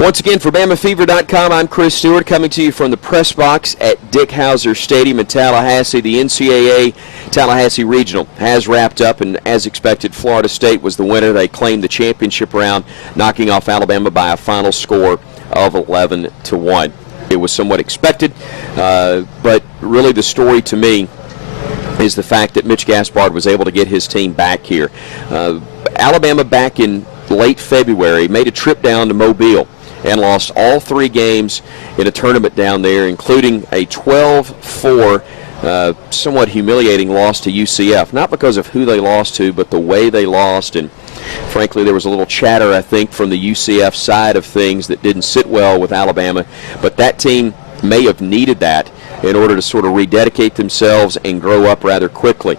Once again, for BamaFever.com, I'm Chris Stewart, coming to you from the press box at Dick Howser Stadium in Tallahassee. The NCAA Tallahassee Regional has wrapped up, and as expected, Florida State was the winner. They claimed the championship round, knocking off Alabama by a final score of 11-1. It was somewhat expected, but really the story to me is the fact that Mitch Gaspard was able to get his team back here. Alabama, back in late February, made a trip down to Mobile and lost all 3 games in a tournament down there, including a 12-4 somewhat humiliating loss to UCF. Not because of who they lost to, but the way they lost. And frankly, there was a little chatter, I think, from the UCF side of things that didn't sit well with Alabama. But that team may have needed that in order to sort of rededicate themselves and grow up rather quickly.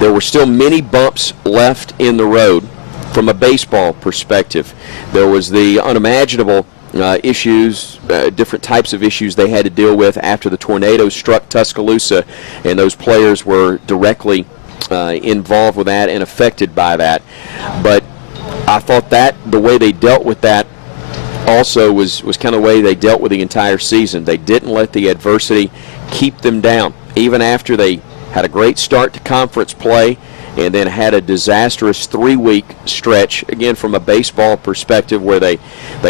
There were still many bumps left in the road from a baseball perspective. There was the unimaginable issues, different types of issues they had to deal with after the tornado struck Tuscaloosa, and those players were directly involved with that and affected by that. But I thought that the way they dealt with that also was kind of the way they dealt with the entire season. They didn't let the adversity keep them down, even after they had a great start to conference play and then had a disastrous 3-week stretch, again from a baseball perspective, where they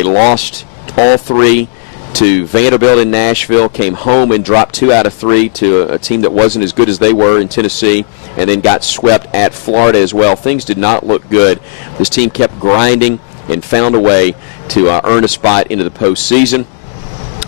lost all 3 to Vanderbilt in Nashville, came home and dropped 2 out of 3 to a team that wasn't as good as they were in Tennessee, and then got swept at Florida as well. Things did not look good. This team kept grinding and found a way to earn a spot into the postseason.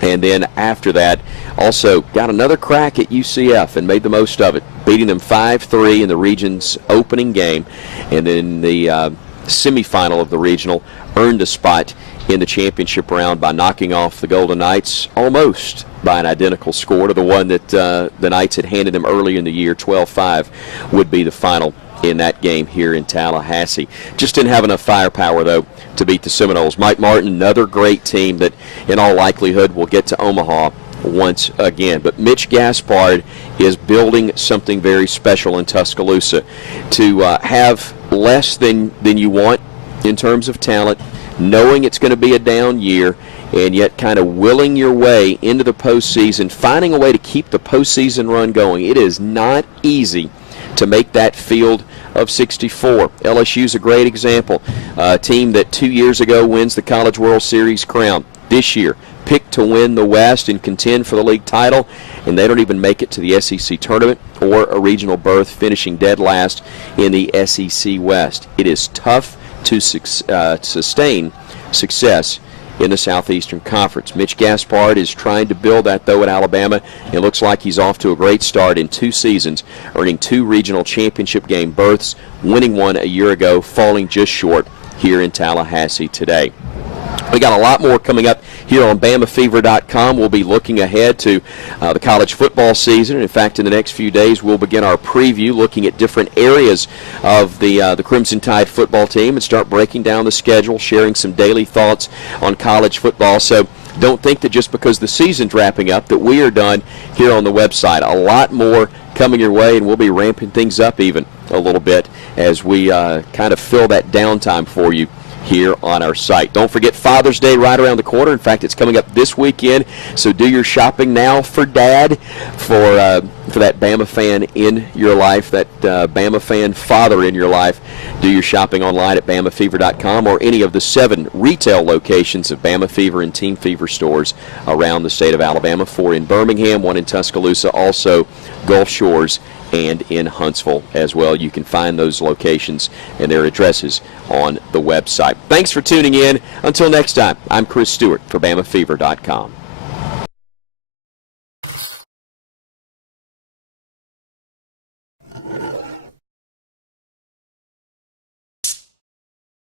And then after that, also got another crack at UCF and made the most of it, beating them 5-3 in the region's opening game. And then the semifinal of the regional, earned a spot in the championship round by knocking off the Golden Knights almost by an identical score to the one that the Knights had handed them early in the year. 12-5 would be the final in that game here in Tallahassee. Just didn't have enough firepower, though, to beat the Seminoles. Mike Martin, another great team that in all likelihood will get to Omaha once again. But Mitch Gaspard is building something very special in Tuscaloosa. To have less than you want in terms of talent, knowing it's going to be a down year, and yet kind of willing your way into the postseason, finding a way to keep the postseason run going. It is not easy to make that field of 64. LSU's a great example. A team that 2 years ago wins the College World Series crown. This year, picked to win the West and contend for the league title, and they don't even make it to the SEC tournament or a regional berth, finishing dead last in the SEC West. It is tough to sustain success in the Southeastern Conference. Mitch Gaspard is trying to build that, though, at Alabama. It looks like he's off to a great start in 2 seasons, earning 2 regional championship game berths, winning one a year ago, falling just short here in Tallahassee today. We got a lot more coming up here on BamaFever.com. We'll be looking ahead to the college football season. In fact, in the next few days, we'll begin our preview, looking at different areas of the Crimson Tide football team and start breaking down the schedule, sharing some daily thoughts on college football. So don't think that just because the season's wrapping up that we are done here on the website. A lot more coming your way, and we'll be ramping things up even a little bit as we kind of fill that downtime for you here on our site. Don't forget Father's Day right around the corner. In fact, it's coming up this weekend, so do your shopping now for Dad, for that Bama fan in your life, that Bama fan father in your life. Do your shopping online at BamaFever.com or any of the 7 retail locations of Bama Fever and Team Fever stores around the state of Alabama. 4 in Birmingham, 1 in Tuscaloosa, also Gulf Shores and in Huntsville as well. You can find those locations and their addresses on the website. Thanks for tuning in. Until next time, I'm Chris Stewart for BamaFever.com.